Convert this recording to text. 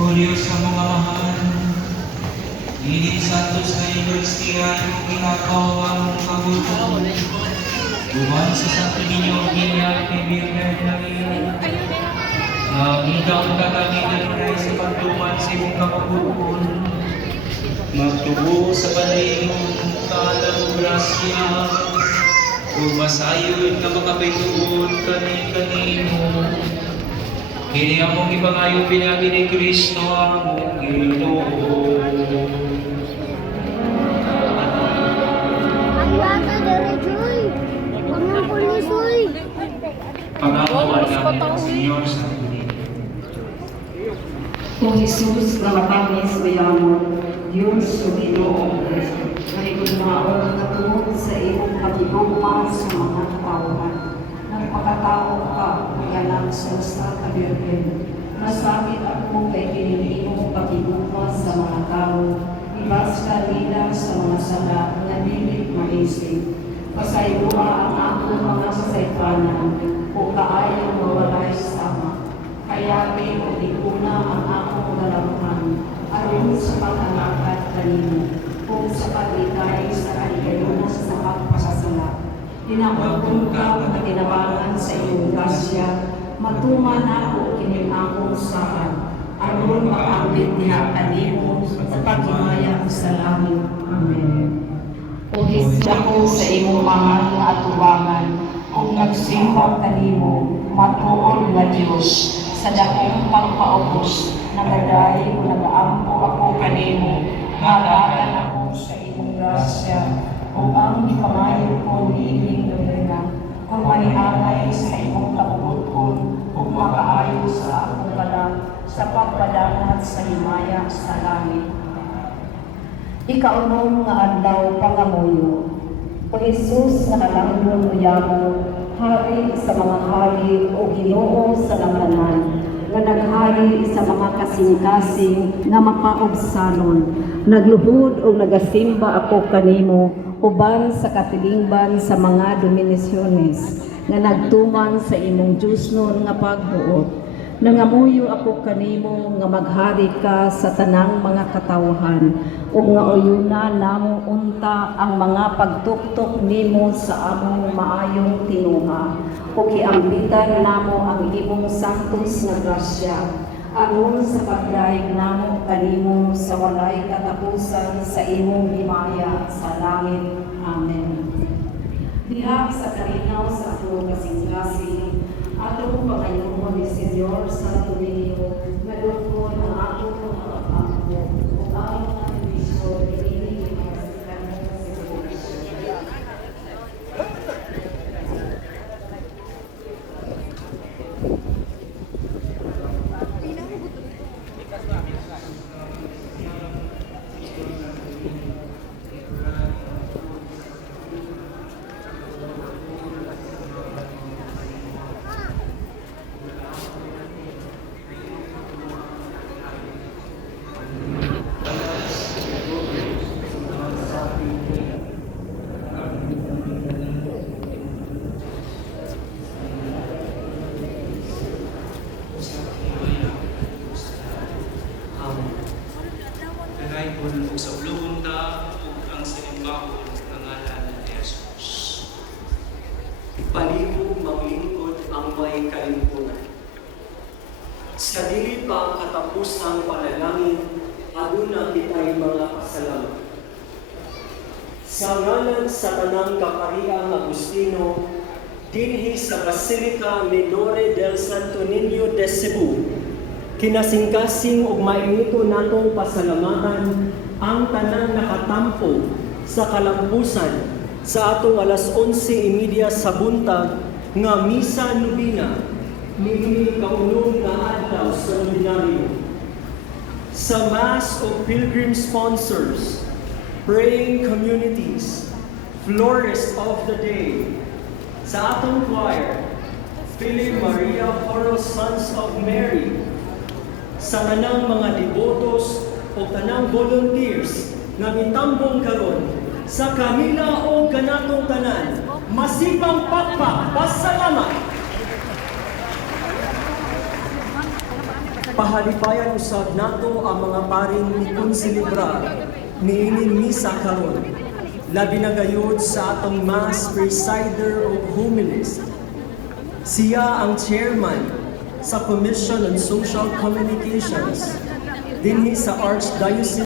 O Diyos na mga mahal, Init Santos na Eucharistia mo ginagawa mong kagutom. Buwan sa Santo Niño, ginyak kay Birner na iyon. Ikaw ang kakagitan na sa pagtuman sa iyong kapagutom. Magtubo sa balayong kalang grasya. Umasayon na makapituon kani-kanino. Kini among ipangayo pinagi ni Kristo among Ginoo. Ang bata dere Joy. Ang pulis oy. Pangako namin ang Senyor sa atin. O Jesus, nalatanis bayamon, Diyos o Ginoo, may gulmaon na tungod sa iyong pagigugma sa mga katawhan. Nagpakatao ka, mayalang sa Santa Virgen. Masakit ako kay kinilingong pagigugma sa mga tao. Ibas ka nila sa mga sala na nilit maisip. Pasayuha ang akong mga kasaypanan, o kaayang mawalay sama. Kaya pinag-ikuna ang akong galamhan, aron sa pag-angkat kanino, kung sa pag-ikay sa kaligayunan sa pagpasasala. Tinapagpun ka matinabangan sa iyong grasya, matuman ako kining akong saan, aron makaambit niya kanimo sa paghimaya sa langit. Amen. O hisya ko sa imong mahal na atubangan, kung nagsimba kanimo, matuon nga Diyos, sa dakong pagpaubos, nagaday o nagaampo ako kanimo, magaan ako sa imong grasya, o ang ipangayo ko niiling lumigang, kung maniangay sa imong kabubuton, o makaayo sa akong kalang, sa pagpadangat sa himaya sa langit. Ikaunom nga adlaw pangamuyo, o Jesus na kalangdon mo yamo, hari sa mga hari o Ginoo sa langanan, nga naghari sa mga kasing-kasing nga mapaobsanon, nagluhod o nagasimba ako kanimo, uban sa katilingban sa mga dominisyones, nga nagtuman sa imong Diosnon nga pagbuot. Nangamuyo ako kanimo nga maghari ka sa tanang mga katawhan, ug nga uyuna namo unta ang mga pagtuktok nimo sa among maayong tinuha, ug iambitan namo ang imong santos nga grasya, aron sa pagdaig namo kanimo sa walay katapusan sa imong himaya sa langit. Amen. Diha sa kalinaw sa atong kasing-kasing, atong pangayuhon ni Senyor Santo Niño, madugton ang atong mga kapampo, o ang mga Kristo, inilig ang sikat ng Senyor. Ug sa ulong ta ug ang sinimbahon nga ngalan ni Jesus. Palihog maglingkod ang may kalimpunan. Sa dili pa ang katapusang panalangin, aduna kitay mga pasalamat. Sa ngalan sa tanang kapariang Agustino, dinhi sa Basilica Minore del Santo Niño de Cebu, kinasingkasing ug mainito natong pasalamatan ang tanang nakatampo sa kalampusan sa atong alas 11:30 sa buntag nga misa nobina niini kaunong nga adlaw sa nobenaryo. Sa Mass of Pilgrim Sponsors, Praying Communities, Florist of the Day, sa atong choir, Philip Maria Horos Sons of Mary, sa tanang mga devotos o tanang volunteers nga mitambong karon sa kanila o ganatong tanan, masipang pakpak, pasalamat. Pahalipayan usab nato ang mga paring ikonselebrar niining misa karon. Labi na gayud sa atong Mass Presider o Homilist. Siya ang chairman sa Commission on Social Communications dinhi sa Archdiocese